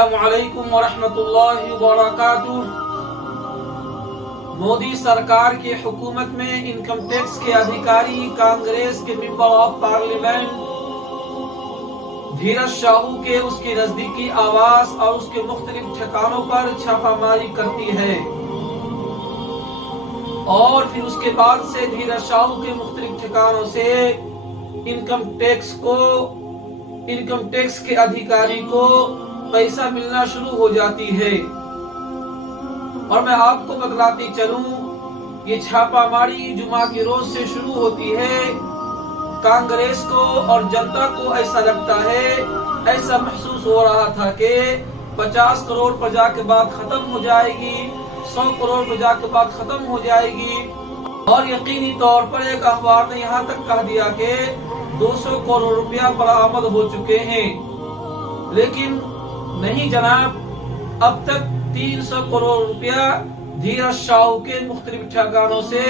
अस्सलामु अलैकुम वरहमतुल्लाहि वबरकातुह। मोदी सरकार की हुकूमत में इनकम टैक्स के अधिकारी कांग्रेस के मेंबर ऑफ पार्लियामेंट धीरज शाहू के उसके नजदीकी आवास और उसके मुख्तलिफ ठिकानों पर छापामारी करती है और फिर उसके बाद से धीरज शाहू के मुख्तलिफ ठिकानों से इनकम टैक्स के अधिकारी को पैसा मिलना शुरू हो जाती है। और मैं आपको बतलाती चलूं, ये छापामारी जुमा के रोज से शुरू होती है। कांग्रेस को और जनता को ऐसा लगता है, ऐसा महसूस हो रहा था कि 50 करोड़ प्रजा के बाद खत्म हो जाएगी, 100 करोड़ प्रजा के बाद खत्म हो जाएगी। और यकीनी तौर पर एक अखबार ने यहाँ तक कह दिया कि 200 करोड़ रुपया बरामद हो चुके हैं। लेकिन नहीं जनाब, अब तक 300 करोड़ रुपया धीरज शाहू के मुख्तलिफ ठिकानों से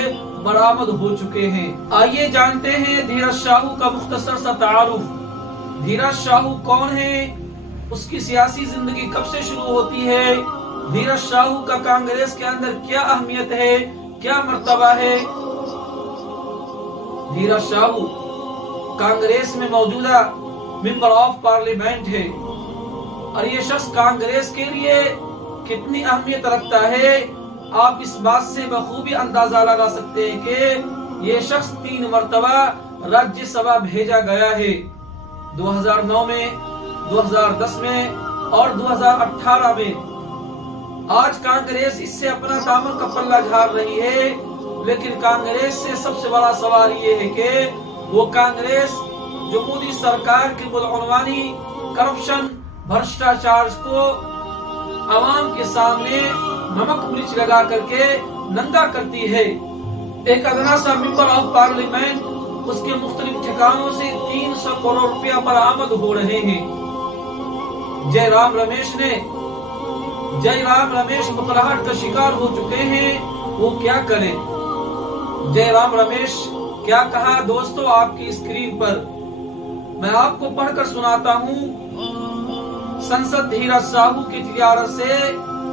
बरामद हो चुके हैं। आइए जानते हैं धीरज शाहू का मुख्तसर सा तारुफ। धीरज शाहू कौन है, उसकी सियासी जिंदगी कब से शुरू होती है, धीरज शाहू का कांग्रेस के अंदर क्या अहमियत है, क्या मर्तबा है। धीरज शाहू कांग्रेस में मौजूदा मेंबर ऑफ पार्लियामेंट है और ये शख्स कांग्रेस के लिए कितनी अहमियत रखता है, आप इस बात से बखूबी अंदाजा लगा सकते हैं कि ये शख्स 3 मरतबा राज्यसभा भेजा गया है। 2009 में, 2010 में और 2018 में। आज कांग्रेस इससे अपना दामन का पल्ला झाड़ रही है, लेकिन कांग्रेस से सबसे बड़ा सवाल ये है कि वो कांग्रेस जो मोदी सरकार के बदअनवानी, करप्शन, भ्रष्टाचार को आवाम के सामने नमक मिर्च लगा करके नंगा करती है। एक अदना सा मेंबर ऑफ पार्लियामेंट, उसके मुख्तलिफ ठिकानों से 300 करोड़ रुपया बरामद हो रहे हैं। जयराम रमेश मुकराहट का शिकार हो चुके हैं, वो क्या करें। जयराम रमेश क्या कहा दोस्तों आपकी स्क्रीन पर, मैं आपको पढ़कर सुनाता हूँ। संसद धीरज शाहू की तिजारत से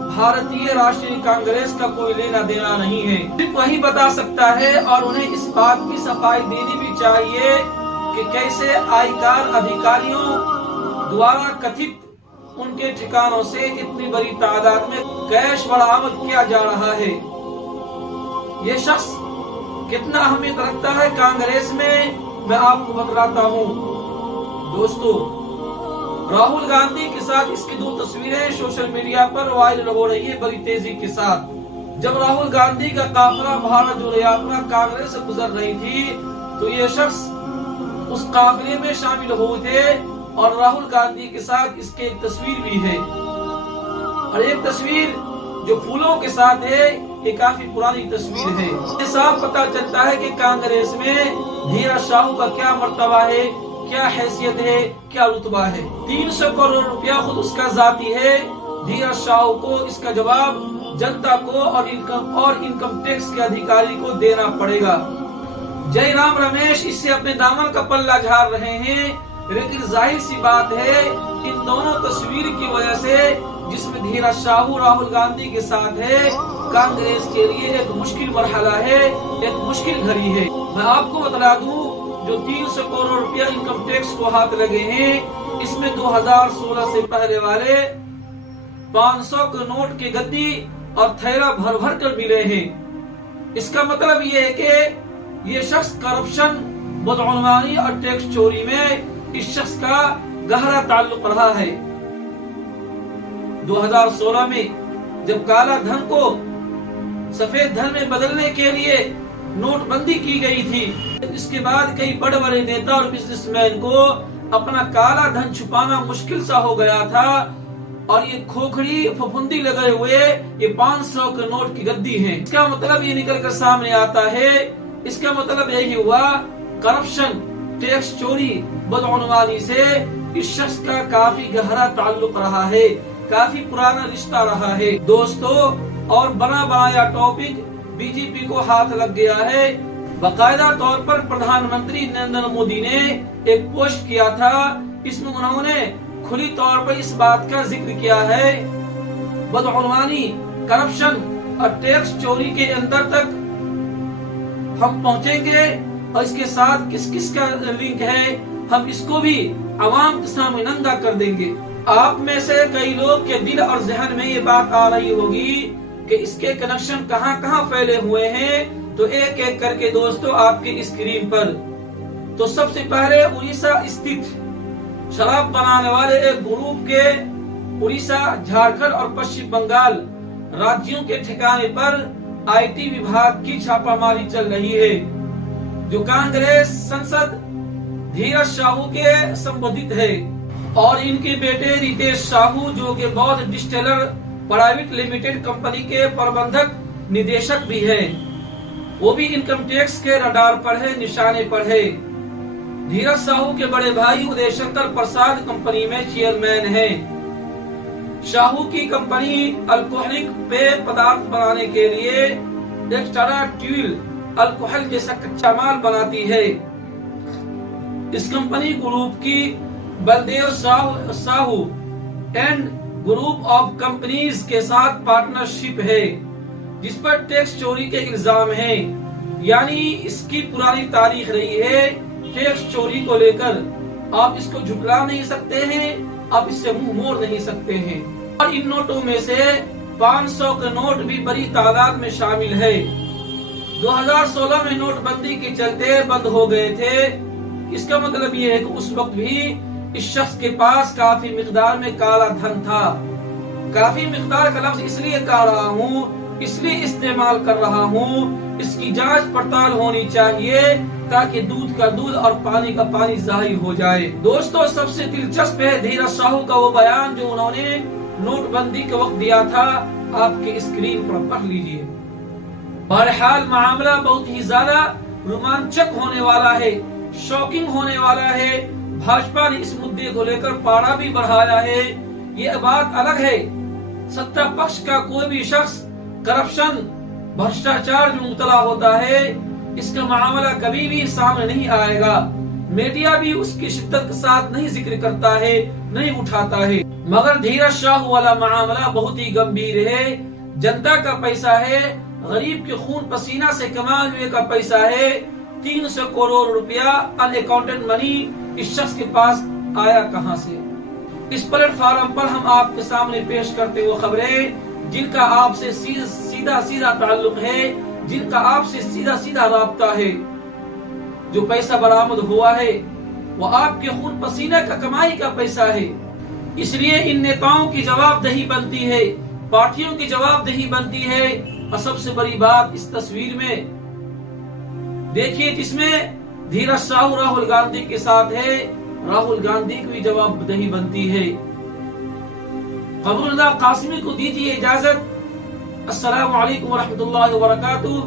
भारतीय राष्ट्रीय कांग्रेस का कोई लेना देना नहीं है, सिर्फ वही बता सकता है। और उन्हें इस बात की सफाई देनी भी चाहिए कि कैसे आयकर अधिकारियों द्वारा कथित उनके ठिकानों से इतनी बड़ी तादाद में कैश बरामद किया जा रहा है। ये शख्स कितना अहमियत रखता है कांग्रेस में, मैं आपको बतलाता हूँ। दोस्तों, राहुल गांधी के साथ इसकी 2 तस्वीरें सोशल मीडिया पर वायरल हो रही है बड़ी तेजी के साथ। जब राहुल गांधी का काफिला भारत जोड़ो यात्रा कांग्रेस से गुजर रही थी, तो ये शख्स उस काफिले में शामिल हुए थे और राहुल गांधी के साथ इसके एक तस्वीर भी है। और एक तस्वीर जो फूलों के साथ है, ये काफी पुरानी तस्वीर है। इससे साफ पता चलता है कि कांग्रेस में धीरज शाहू का क्या मर्तबा है, क्या हैसियत है, क्या रुतबा है। 300 करोड़ रुपया खुद उसका जाती है। धीरज शाहू को इसका जवाब जनता को और इनकम टैक्स के अधिकारी को देना पड़ेगा। जयराम रमेश इससे अपने दामन का पल्ला झाड़ रहे हैं, लेकिन जाहिर सी बात है इन दोनों तस्वीर की वजह से, जिसमें धीरज शाहू राहुल गांधी के साथ है, कांग्रेस के लिए एक मुश्किल मरहला है, एक मुश्किल घड़ी है। मैं आपको बता दूं, जो 300 करोड़ रुपया इनकम टैक्स को हाथ लगे हैं, इसमें 2016 से पहले वाले 500 के नोट की गद्दी और थैला भर भर कर मिले हैं। इसका मतलब ये है कि ये शख्स करप्शन, बदअनवानी और टैक्स चोरी में इस शख्स का गहरा ताल्लुक रहा है। 2016 में जब काला धन को सफेद धन में बदलने के लिए नोटबंदी की गई थी, इसके बाद कई बड़े बड़े नेता और बिजनेसमैन को अपना काला धन छुपाना मुश्किल सा हो गया था। और ये खोखड़ी फफूंदी लगे हुए ये 500 के नोट की गद्दी है। इसका मतलब ये निकल कर सामने आता है, इसका मतलब यही हुआ करप्शन, टैक्स चोरी, बदअनवानी से इस शख्स का काफी गहरा ताल्लुक रहा है, काफी पुराना रिश्ता रहा है। दोस्तों, और बना बनाया टॉपिक बीजेपी को हाथ लग गया है। बाकायदा तौर पर प्रधानमंत्री नरेंद्र मोदी ने एक पोस्ट किया था, इसमें उन्होंने کھلی طور پر اس بات کا ذکر کیا ہے بدعنوانی کرپشن اور ٹیکس چوری کے اندر تک ہم پہنچیں گے اور اس کے ساتھ کس کس کا لنک ہے ہم اس کو بھی عوام کے سامنے ننگا کر دیں گے۔ آپ میں سے کئی لوگ کے دل اور ذہن میں یہ بات آ رہی ہوگی کہ اس کے کنیکشن کہاں کہاں پھیلے ہوئے ہیں، تو ایک ایک کر کے دوستو آپ کی اسکرین پر۔ تو سب سے پہلے اڑیسہ استھت شراب بنانے والے ایک گروپ کے اڑیسہ، جھارکھنڈ اور پشچم بنگال راجیوں کے ٹھکانے پر آئی ٹی وبھاگ کی چھاپہ ماری چل رہی ہے، جو کانگریس سنسد دھیرج شاہو کے سمبندھت ہے، اور ان کے بیٹے ریتیش شاہو جو کہ بودھ ڈسٹلر پرائیویٹ لمیٹڈ کمپنی کے پربندھک نردیشک بھی ہیں، وہ بھی انکم ٹیکس کے رڈار پر ہے، نشانے پر ہے۔ دھیرج شاہو کے بڑے بھائی ادے شنکر پرساد کمپنی میں چیئرمین ہیں۔ شاہو کی کمپنی الکوہلک پیے پدارتھ بنانے کے لیے ایکسٹرا ٹیول الکوہل جیسا کچا مال بناتی ہے۔ اس کمپنی گروپ کی Baldev Sahu and group of companies کے ساتھ پارٹنرشپ ہے، جس پر ٹیکس چوری کے الزام ہیں، یعنی اس کی پرانی تاریخ رہی ہے ٹیکس چوری کو لے کر۔ آپ اس کو جھٹلا نہیں سکتے ہیں، آپ اس سے منہ موڑ نہیں سکتے ہیں۔ اور ان نوٹوں میں سے 500 کے نوٹ بھی بڑی تعداد میں شامل ہے۔ 2016 میں نوٹ بندی کے چلتے بند ہو گئے تھے۔ اس کا مطلب یہ ہے کہ اس وقت بھی اس شخص کے پاس کافی مقدار میں کالا دھن تھا۔ کافی مقدار کا لفظ اس لیے کہہ رہا ہوں، اس لیے استعمال کر رہا ہوں، اس کی جانچ پڑتال ہونی چاہیے تاکہ دودھ کا دودھ اور پانی کا پانی ظاہر ہو جائے۔ دوستو سب سے دلچسپ ہے دھیرج شاہو کا وہ بیان جو انہوں نے نوٹ بندی کے وقت دیا تھا، آپ کے اسکرین پر پڑھ لیجئے۔ بہرحال معاملہ بہت ہی زیادہ رومانچک ہونے والا ہے، شاکنگ ہونے والا ہے۔ بھاجپا نے اس مدعے کو لے کر پاڑا بھی بڑھایا ہے۔ یہ بات الگ ہے ستہ پکش کا کوئی بھی شخص کرپشن بھرشٹاچار میں مبتلا ہوتا ہے، اس کا معاملہ کبھی بھی سامنے نہیں آئے گا، میڈیا بھی اس کی شدت کے ساتھ نہیں ذکر کرتا ہے، نہیں اٹھاتا ہے۔ مگر دھیرج شاہو والا معاملہ بہت ہی گمبھیر ہے، جنتا کا پیسہ ہے، غریب کے خون پسینہ سے کمائے ہوئے کا پیسہ ہے۔ 300 کروڑ روپیہ ان اکاؤنٹڈ منی اس شخص کے پاس آیا کہاں سے؟ اس پلیٹ فارم پر ہم آپ کے سامنے پیش کرتے ہوئے خبریں جن کا آپ سے سیدھا تعلق ہے، جن کا آپ سے سیدھا رابطہ ہے۔ جو پیسہ برآمد ہوا ہے وہ آپ کے خون پسینہ کا کمائی کا پیسہ ہے، اس لیے ان نیتاؤں کی جواب دہی بنتی ہے، پارٹیوں کی جواب دہی بنتی ہے۔ اور سب سے بڑی بات اس تصویر میں دیکھیے جس میں دھیرج شاہو راہل گاندھی کے ساتھ ہے، راہل گاندھی کی بھی جواب دہی بنتی ہے۔ قمر اللہ قاسمی کو دیجیے اجازت۔ السلام علیکم ورحمۃ اللہ وبرکاتہ۔